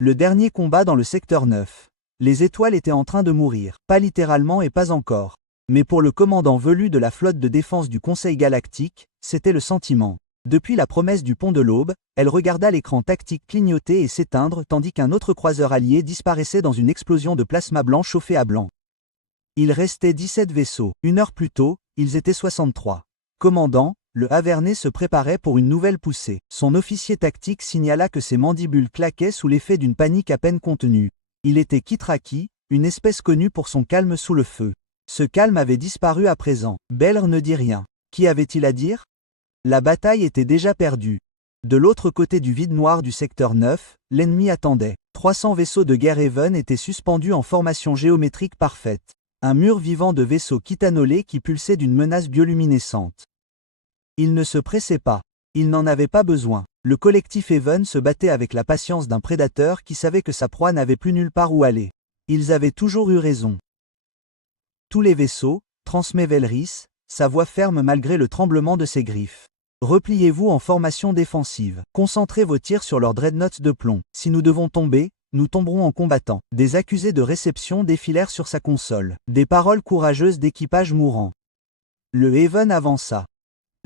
Le dernier combat dans le secteur 9. Les étoiles étaient en train de mourir, pas littéralement et pas encore. Mais pour le commandant velu de la flotte de défense du Conseil galactique, c'était le sentiment. Depuis la promesse du pont de l'Aube, elle regarda l'écran tactique clignoter et s'éteindre tandis qu'un autre croiseur allié disparaissait dans une explosion de plasma blanc chauffé à blanc. Il restait 17 vaisseaux. Une heure plus tôt, ils étaient 63. Commandant, le Avernet se préparait pour une nouvelle poussée. Son officier tactique signala que ses mandibules claquaient sous l'effet d'une panique à peine contenue. Il était Kitraki, une espèce connue pour son calme sous le feu. Ce calme avait disparu à présent. Belr ne dit rien. Qu'y avait-il à dire? La bataille était déjà perdue. De l'autre côté du vide noir du secteur 9, l'ennemi attendait. 300 vaisseaux de guerre Haven étaient suspendus en formation géométrique parfaite. Un mur vivant de vaisseaux kitanolés qui pulsait d'une menace bioluminescente. Il ne se pressait pas. Il n'en avait pas besoin. Le collectif Haven se battait avec la patience d'un prédateur qui savait que sa proie n'avait plus nulle part où aller. Ils avaient toujours eu raison. Tous les vaisseaux, transmet Velris, sa voix ferme malgré le tremblement de ses griffes. Repliez-vous en formation défensive. Concentrez vos tirs sur leurs dreadnoughts de plomb. Si nous devons tomber, nous tomberons en combattant. Des accusés de réception défilèrent sur sa console. Des paroles courageuses d'équipage mourant. Le Haven avança.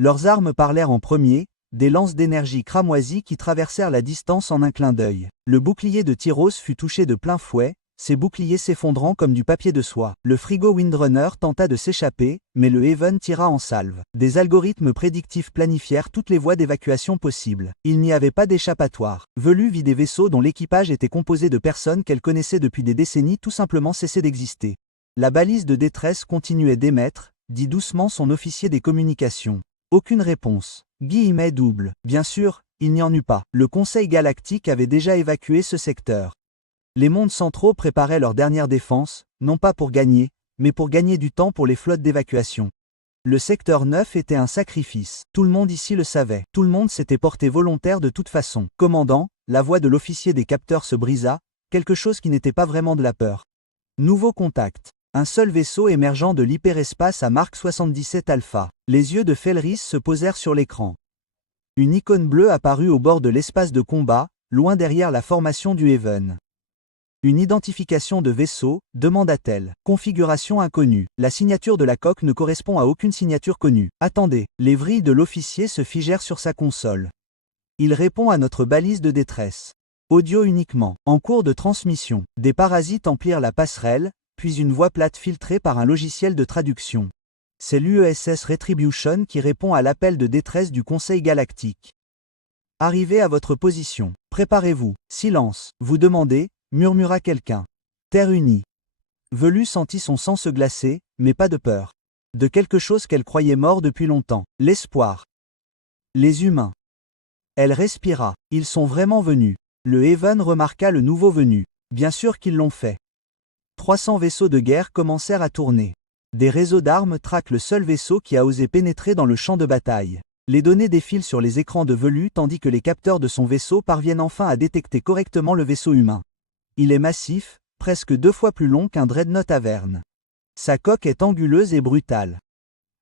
Leurs armes parlèrent en premier, des lances d'énergie cramoisies qui traversèrent la distance en un clin d'œil. Le bouclier de Tyros fut touché de plein fouet, ses boucliers s'effondrant comme du papier de soie. Le frigo Windrunner tenta de s'échapper, mais le Haven tira en salve. Des algorithmes prédictifs planifièrent toutes les voies d'évacuation possibles. Il n'y avait pas d'échappatoire. Velu vit des vaisseaux dont l'équipage était composé de personnes qu'elle connaissait depuis des décennies tout simplement cesser d'exister. La balise de détresse continuait d'émettre, dit doucement son officier des communications. Aucune réponse. Guillemets double. Bien sûr, il n'y en eut pas. Le Conseil galactique avait déjà évacué ce secteur. Les mondes centraux préparaient leur dernière défense, non pas pour gagner, mais pour gagner du temps pour les flottes d'évacuation. Le secteur 9 était un sacrifice. Tout le monde ici le savait. Tout le monde s'était porté volontaire de toute façon. Commandant, la voix de l'officier des capteurs se brisa, quelque chose qui n'était pas vraiment de la peur. Nouveau contact. Un seul vaisseau émergeant de l'hyperespace à Mark 77 Alpha. Les yeux de Felris se posèrent sur l'écran. Une icône bleue apparut au bord de l'espace de combat, loin derrière la formation du Haven. Une identification de vaisseau, demanda-t-elle. Configuration inconnue. La signature de la coque ne correspond à aucune signature connue. Attendez. Les vrilles de l'officier se figèrent sur sa console. Il répond à notre balise de détresse. Audio uniquement. En cours de transmission. Des parasites emplirent la passerelle, puis une voix plate filtrée par un logiciel de traduction. C'est l'UESS Retribution qui répond à l'appel de détresse du Conseil galactique. Arrivez à votre position. Préparez-vous. Silence. Vous demandez, murmura quelqu'un. Terre unie. Velu sentit son sang se glacer, mais pas de peur. De quelque chose qu'elle croyait mort depuis longtemps. L'espoir. Les humains. Elle respira. Ils sont vraiment venus. Le Haven remarqua le nouveau venu. Bien sûr qu'ils l'ont fait. 300 vaisseaux de guerre commencèrent à tourner. Des réseaux d'armes traquent le seul vaisseau qui a osé pénétrer dans le champ de bataille. Les données défilent sur les écrans de Velu tandis que les capteurs de son vaisseau parviennent enfin à détecter correctement le vaisseau humain. Il est massif, presque 2 fois plus long qu'un dreadnought Averne. Sa coque est anguleuse et brutale.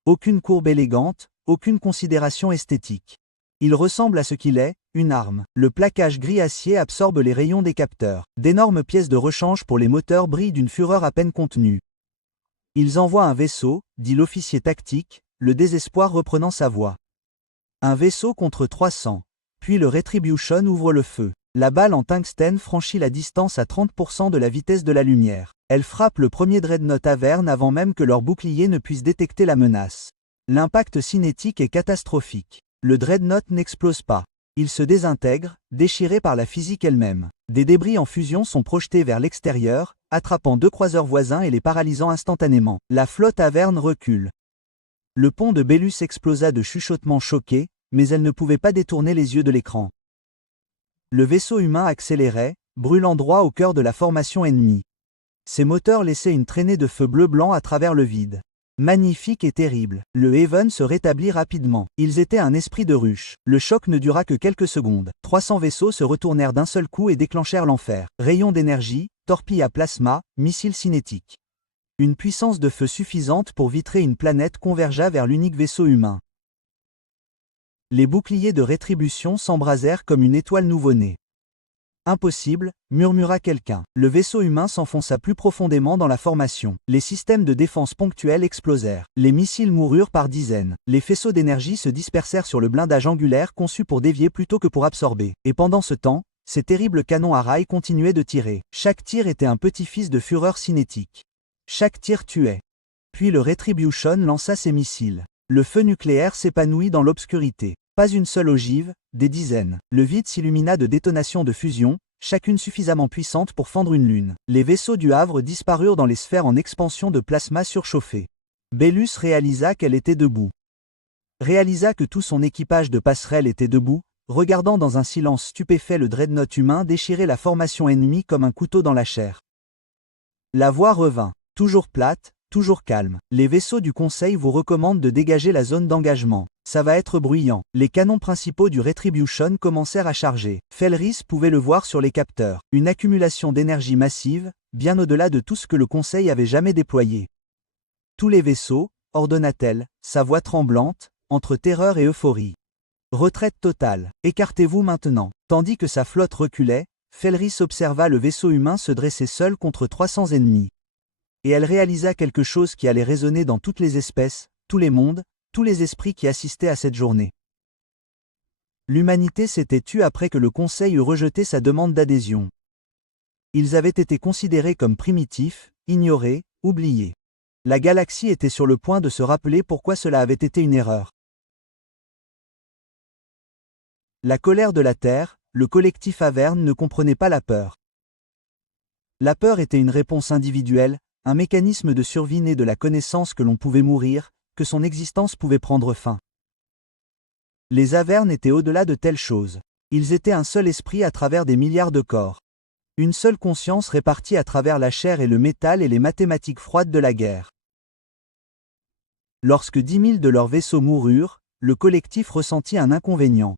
Aucune courbe élégante, aucune considération esthétique. Il ressemble à ce qu'il est, une arme. Le plaquage gris acier absorbe les rayons des capteurs. D'énormes pièces de rechange pour les moteurs brillent d'une fureur à peine contenue. Ils envoient un vaisseau, dit l'officier tactique, le désespoir reprenant sa voix. Un vaisseau contre 300. Puis le Retribution ouvre le feu. La balle en tungstène franchit la distance à 30% de la vitesse de la lumière. Elle frappe le premier dreadnought Averne avant même que leur bouclier ne puisse détecter la menace. L'impact cinétique est catastrophique. Le dreadnought n'explose pas. Il se désintègre, déchiré par la physique elle-même. Des débris en fusion sont projetés vers l'extérieur, attrapant 2 croiseurs voisins et les paralysant instantanément. La flotte Averne recule. Le pont de Bélus explosa de chuchotements choqués, mais elle ne pouvait pas détourner les yeux de l'écran. Le vaisseau humain accélérait, brûlant droit au cœur de la formation ennemie. Ses moteurs laissaient une traînée de feu bleu-blanc à travers le vide. Magnifique et terrible. Le Haven se rétablit rapidement. Ils étaient un esprit de ruche. Le choc ne dura que quelques secondes. 300 vaisseaux se retournèrent d'un seul coup et déclenchèrent l'enfer. Rayons d'énergie, torpilles à plasma, missiles cinétiques. Une puissance de feu suffisante pour vitrer une planète convergea vers l'unique vaisseau humain. Les boucliers de rétribution s'embrasèrent comme une étoile nouveau-née. Impossible, murmura quelqu'un. Le vaisseau humain s'enfonça plus profondément dans la formation. Les systèmes de défense ponctuels explosèrent. Les missiles moururent par dizaines. Les faisceaux d'énergie se dispersèrent sur le blindage angulaire conçu pour dévier plutôt que pour absorber. Et pendant ce temps, ces terribles canons à rails continuaient de tirer. Chaque tir était un petit-fils de fureur cinétique. Chaque tir tuait. Puis le Retribution lança ses missiles. Le feu nucléaire s'épanouit dans l'obscurité. Pas une seule ogive, des dizaines. Le vide s'illumina de détonations de fusion, chacune suffisamment puissante pour fendre une lune. Les vaisseaux du Havre disparurent dans les sphères en expansion de plasma surchauffé. Bellus réalisa qu'elle était debout. Réalisa que tout son équipage de passerelle était debout, regardant dans un silence stupéfait le dreadnought humain déchirer la formation ennemie comme un couteau dans la chair. La voix revint, toujours plate, toujours calme. Les vaisseaux du Conseil vous recommandent de dégager la zone d'engagement. Ça va être bruyant. Les canons principaux du Retribution commencèrent à charger. Felris pouvait le voir sur les capteurs. Une accumulation d'énergie massive, bien au-delà de tout ce que le Conseil avait jamais déployé. Tous les vaisseaux, ordonna-t-elle, sa voix tremblante, entre terreur et euphorie. Retraite totale. Écartez-vous maintenant. Tandis que sa flotte reculait, Felris observa le vaisseau humain se dresser seul contre 300 ennemis. Et elle réalisa quelque chose qui allait résonner dans toutes les espèces, tous les mondes, tous les esprits qui assistaient à cette journée. L'humanité s'était tue après que le Conseil eut rejeté sa demande d'adhésion. Ils avaient été considérés comme primitifs, ignorés, oubliés. La galaxie était sur le point de se rappeler pourquoi cela avait été une erreur. La colère de la Terre, le collectif Averne ne comprenait pas la peur. La peur était une réponse individuelle, un mécanisme de survie né de la connaissance que l'on pouvait mourir, que son existence pouvait prendre fin. Les Avernes étaient au-delà de telles choses. Ils étaient un seul esprit à travers des milliards de corps. Une seule conscience répartie à travers la chair et le métal et les mathématiques froides de la guerre. Lorsque 10 000 de leurs vaisseaux moururent, le collectif ressentit un inconvénient.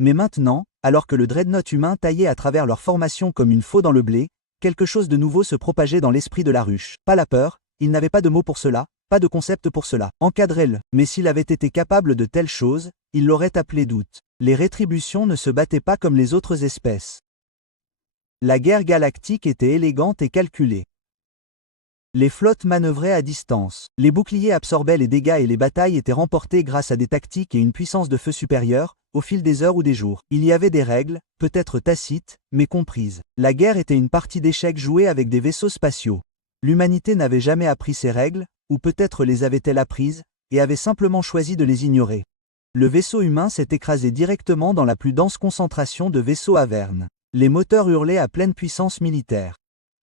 Mais maintenant, alors que le dreadnought humain taillait à travers leur formation comme une faux dans le blé, quelque chose de nouveau se propageait dans l'esprit de la ruche. Pas la peur, il n'avait pas de mots pour cela, pas de concept pour cela. Encadrez-le. Mais s'il avait été capable de telles choses, il l'aurait appelé doute. Les rétributions ne se battaient pas comme les autres espèces. La guerre galactique était élégante et calculée. Les flottes manœuvraient à distance. Les boucliers absorbaient les dégâts et les batailles étaient remportées grâce à des tactiques et une puissance de feu supérieure, au fil des heures ou des jours. Il y avait des règles, peut-être tacites, mais comprises. La guerre était une partie d'échecs jouée avec des vaisseaux spatiaux. L'humanité n'avait jamais appris ces règles, ou peut-être les avait-elle apprises, et avait simplement choisi de les ignorer. Le vaisseau humain s'est écrasé directement dans la plus dense concentration de vaisseaux Avernes. Les moteurs hurlaient à pleine puissance militaire.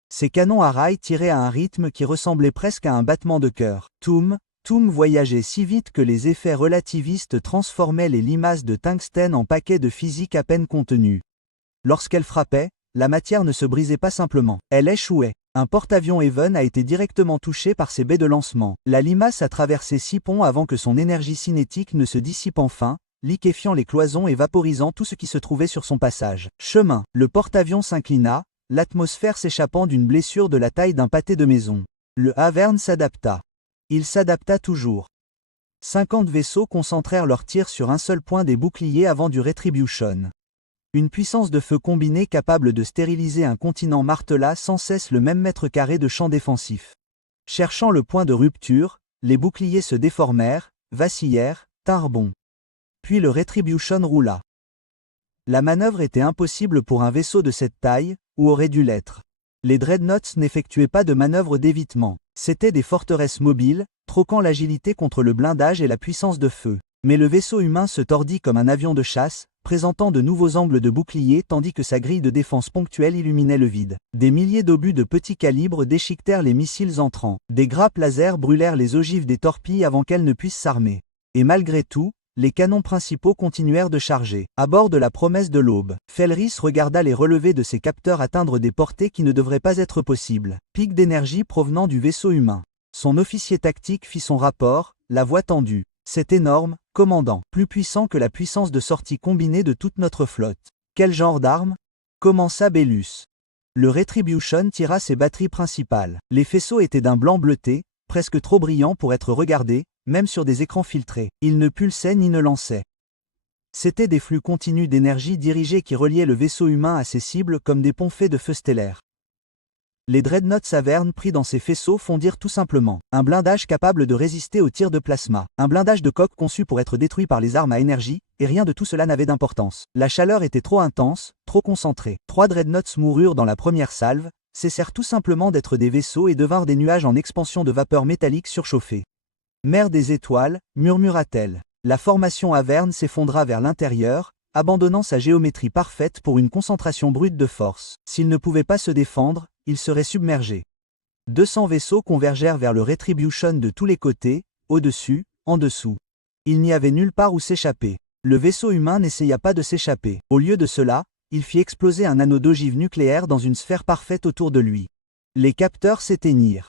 Ces canons à rails tiraient à un rythme qui ressemblait presque à un battement de cœur. Toum voyageait si vite que les effets relativistes transformaient les limaces de tungstène en paquets de physique à peine contenus. Lorsqu'elle frappait, la matière ne se brisait pas simplement, elle échouait. Un porte-avions Even a été directement touché par ses baies de lancement. La limace a traversé 6 ponts avant que son énergie cinétique ne se dissipe enfin, liquéfiant les cloisons et vaporisant tout ce qui se trouvait sur son passage. Chemin. Le porte-avions s'inclina, l'atmosphère s'échappant d'une blessure de la taille d'un pâté de maison. Le Averne s'adapta. Il s'adapta toujours. 50 vaisseaux concentrèrent leurs tirs sur un seul point des boucliers avant du Retribution. Une puissance de feu combinée capable de stériliser un continent martela sans cesse le même mètre carré de champ défensif. Cherchant le point de rupture, les boucliers se déformèrent, vacillèrent, tinrent bon. Puis le Retribution roula. La manœuvre était impossible pour un vaisseau de cette taille, ou aurait dû l'être. Les dreadnoughts n'effectuaient pas de manœuvre d'évitement. C'étaient des forteresses mobiles, troquant l'agilité contre le blindage et la puissance de feu. Mais le vaisseau humain se tordit comme un avion de chasse, présentant de nouveaux angles de bouclier tandis que sa grille de défense ponctuelle illuminait le vide. Des milliers d'obus de petit calibre déchiquetèrent les missiles entrants. Des grappes laser brûlèrent les ogives des torpilles avant qu'elles ne puissent s'armer. Et malgré tout, les canons principaux continuèrent de charger. À bord de la promesse de l'aube, Felris regarda les relevés de ses capteurs atteindre des portées qui ne devraient pas être possibles. Pic d'énergie provenant du vaisseau humain. Son officier tactique fit son rapport, la voix tendue. C'est énorme, commandant, plus puissant que la puissance de sortie combinée de toute notre flotte. Quel genre d'arme? Commença Bellus. Le Retribution tira ses batteries principales. Les faisceaux étaient d'un blanc bleuté, presque trop brillant pour être regardés, même sur des écrans filtrés. Il ne pulsait ni ne lançait. C'étaient des flux continus d'énergie dirigés qui reliaient le vaisseau humain à ses cibles comme des ponts faits de feux stellaires. Les dreadnoughts Avern pris dans ces faisceaux fondirent tout simplement. Un blindage capable de résister aux tirs de plasma. Un blindage de coque conçu pour être détruit par les armes à énergie, et rien de tout cela n'avait d'importance. La chaleur était trop intense, trop concentrée. 3 dreadnoughts moururent dans la première salve, cessèrent tout simplement d'être des vaisseaux et devinrent des nuages en expansion de vapeur métallique surchauffée. Mère des étoiles, murmura-t-elle. La formation Avern s'effondra vers l'intérieur, abandonnant sa géométrie parfaite pour une concentration brute de force. S'il ne pouvait pas se défendre, il serait submergé. 200 vaisseaux convergèrent vers le Retribution de tous les côtés, au-dessus, en dessous. Il n'y avait nulle part où s'échapper. Le vaisseau humain n'essaya pas de s'échapper. Au lieu de cela, il fit exploser un anneau d'ogive nucléaire dans une sphère parfaite autour de lui. Les capteurs s'éteignirent.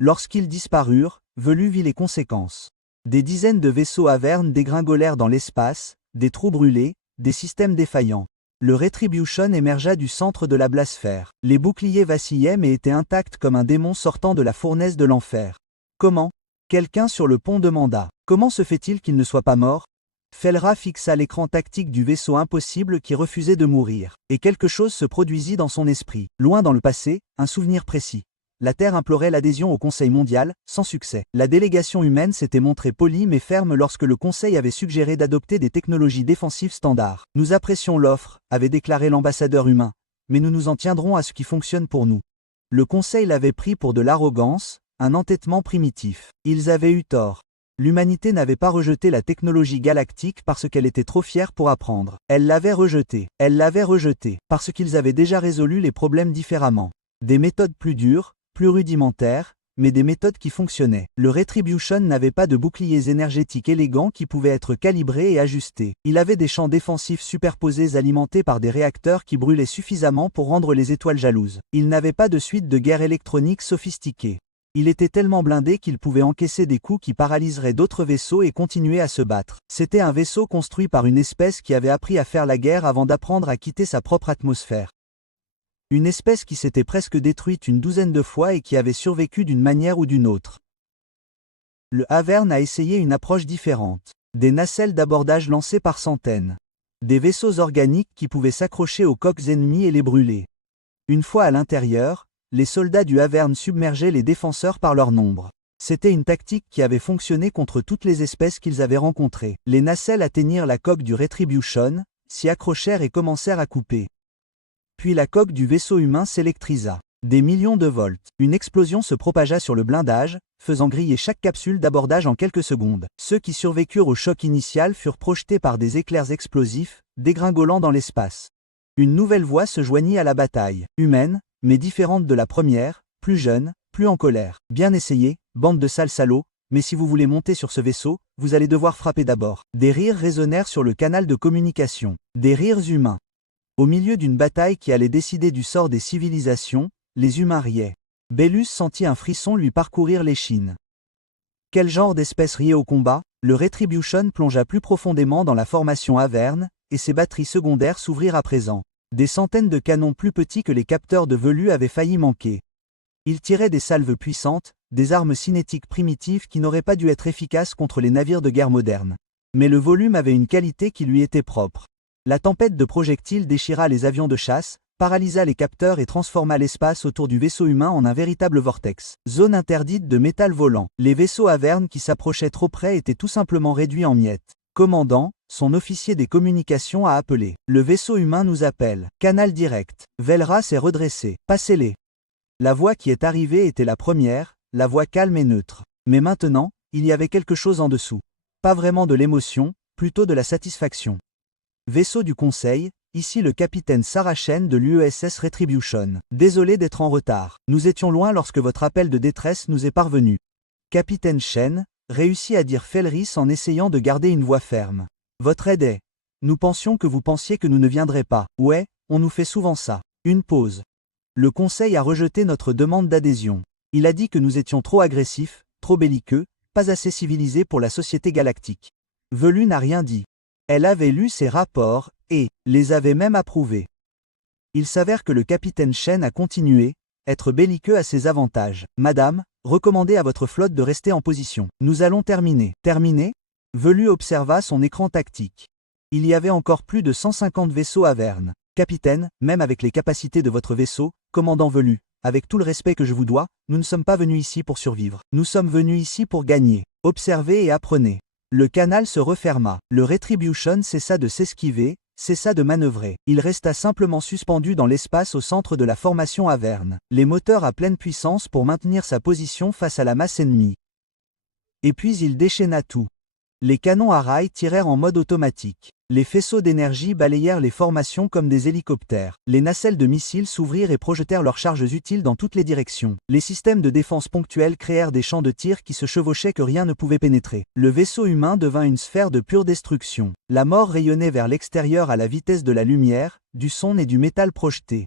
Lorsqu'ils disparurent, Velu vit les conséquences. Des dizaines de vaisseaux Avern dégringolèrent dans l'espace, des trous brûlés, des systèmes défaillants. Le Retribution émergea du centre de la blasphère. Les boucliers vacillaient mais étaient intacts comme un démon sortant de la fournaise de l'enfer. Comment? Quelqu'un sur le pont demanda. Comment se fait-il qu'il ne soit pas mort? Felra fixa l'écran tactique du vaisseau impossible qui refusait de mourir. Et quelque chose se produisit dans son esprit. Loin dans le passé, un souvenir précis. La Terre implorait l'adhésion au Conseil mondial, sans succès. La délégation humaine s'était montrée polie mais ferme lorsque le Conseil avait suggéré d'adopter des technologies défensives standards. Nous apprécions l'offre, avait déclaré l'ambassadeur humain, mais nous nous en tiendrons à ce qui fonctionne pour nous. Le Conseil l'avait pris pour de l'arrogance, un entêtement primitif. Ils avaient eu tort. L'humanité n'avait pas rejeté la technologie galactique parce qu'elle était trop fière pour apprendre. Elle l'avait rejetée. Elle l'avait rejetée parce qu'ils avaient déjà résolu les problèmes différemment. Des méthodes plus dures, plus rudimentaires, mais des méthodes qui fonctionnaient. Le Retribution n'avait pas de boucliers énergétiques élégants qui pouvaient être calibrés et ajustés. Il avait des champs défensifs superposés alimentés par des réacteurs qui brûlaient suffisamment pour rendre les étoiles jalouses. Il n'avait pas de suite de guerre électronique sophistiquée. Il était tellement blindé qu'il pouvait encaisser des coups qui paralyseraient d'autres vaisseaux et continuer à se battre. C'était un vaisseau construit par une espèce qui avait appris à faire la guerre avant d'apprendre à quitter sa propre atmosphère. Une espèce qui s'était presque détruite une douzaine de fois et qui avait survécu d'une manière ou d'une autre. Le Avern a essayé une approche différente. Des nacelles d'abordage lancées par centaines. Des vaisseaux organiques qui pouvaient s'accrocher aux coques ennemies et les brûler. Une fois à l'intérieur, les soldats du Avern submergeaient les défenseurs par leur nombre. C'était une tactique qui avait fonctionné contre toutes les espèces qu'ils avaient rencontrées. Les nacelles atteignirent la coque du Retribution, s'y accrochèrent et commencèrent à couper. Puis la coque du vaisseau humain s'électrisa. Des millions de volts. Une explosion se propagea sur le blindage, faisant griller chaque capsule d'abordage en quelques secondes. Ceux qui survécurent au choc initial furent projetés par des éclairs explosifs, dégringolant dans l'espace. Une nouvelle voix se joignit à la bataille. Humaine, mais différente de la première, plus jeune, plus en colère. Bien essayé, bande de sales salauds, mais si vous voulez monter sur ce vaisseau, vous allez devoir frapper d'abord. Des rires résonnèrent sur le canal de communication. Des rires humains. Au milieu d'une bataille qui allait décider du sort des civilisations, les humains riaient. Bellus sentit un frisson lui parcourir l'échine. Quel genre d'espèce riait au combat? Le Retribution plongea plus profondément dans la formation Avern, et ses batteries secondaires s'ouvrirent à présent. Des centaines de canons plus petits que les capteurs de Velu avaient failli manquer. Ils tiraient des salves puissantes, des armes cinétiques primitives qui n'auraient pas dû être efficaces contre les navires de guerre modernes. Mais le volume avait une qualité qui lui était propre. La tempête de projectiles déchira les avions de chasse, paralysa les capteurs et transforma l'espace autour du vaisseau humain en un véritable vortex. Zone interdite de métal volant. Les vaisseaux Avern qui s'approchaient trop près étaient tout simplement réduits en miettes. Commandant, son officier des communications a appelé. Le vaisseau humain nous appelle. Canal direct. Velra s'est redressé. Passez-les. La voix qui est arrivée était la première, la voix calme et neutre. Mais maintenant, il y avait quelque chose en dessous. Pas vraiment de l'émotion, plutôt de la satisfaction. Vaisseau du Conseil, ici le capitaine Sarachen de l'UESS Retribution. Désolé d'être en retard. Nous étions loin lorsque votre appel de détresse nous est parvenu. Capitaine Shen, réussit à dire Felris en essayant de garder une voix ferme. Votre aide est. Nous pensions que vous pensiez que nous ne viendrions pas. Ouais, on nous fait souvent ça. Une pause. Le Conseil a rejeté notre demande d'adhésion. Il a dit que nous étions trop agressifs, trop belliqueux, pas assez civilisés pour la société galactique. Velu n'a rien dit. Elle avait lu ces rapports, et les avait même approuvés. Il s'avère que le capitaine Shen a continué, être belliqueux a ses avantages. Madame, recommandez à votre flotte de rester en position. Nous allons terminer. Terminer? Velu observa son écran tactique. Il y avait encore plus de 150 vaisseaux à Verne. Capitaine, même avec les capacités de votre vaisseau, commandant Velu, avec tout le respect que je vous dois, nous ne sommes pas venus ici pour survivre. Nous sommes venus ici pour gagner. Observez et apprenez. Le canal se referma. Le Retribution cessa de s'esquiver, cessa de manœuvrer. Il resta simplement suspendu dans l'espace au centre de la formation à Verne, les moteurs à pleine puissance pour maintenir sa position face à la masse ennemie. Et puis il déchaîna tout. Les canons à rail tirèrent en mode automatique. Les faisceaux d'énergie balayèrent les formations comme des hélicoptères. Les nacelles de missiles s'ouvrirent et projetèrent leurs charges utiles dans toutes les directions. Les systèmes de défense ponctuels créèrent des champs de tir qui se chevauchaient que rien ne pouvait pénétrer. Le vaisseau humain devint une sphère de pure destruction. La mort rayonnait vers l'extérieur à la vitesse de la lumière, du son et du métal projeté.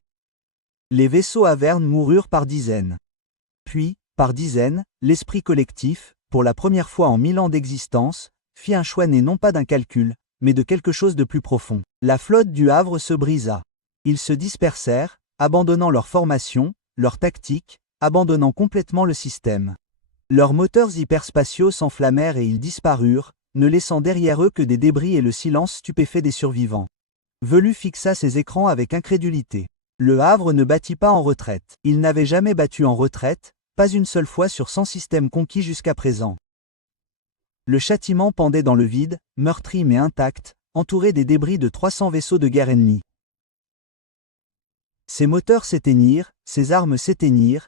Les vaisseaux à Verne moururent par dizaines. Puis, par dizaines, l'esprit collectif, pour la première fois en 1000 ans d'existence, fit un choix né non pas d'un calcul, mais de quelque chose de plus profond. La flotte du Havre se brisa. Ils se dispersèrent, abandonnant leur formation, leur tactique, abandonnant complètement le système. Leurs moteurs hyperspatiaux s'enflammèrent et ils disparurent, ne laissant derrière eux que des débris et le silence stupéfait des survivants. Velu fixa ses écrans avec incrédulité. Le Havre ne battit pas en retraite. Il n'avait jamais battu en retraite, pas une seule fois sur 100 systèmes conquis jusqu'à présent. Le châtiment pendait dans le vide, meurtri mais intact, entouré des débris de 300 vaisseaux de guerre ennemis. Ses moteurs s'éteignirent, ses armes s'éteignirent,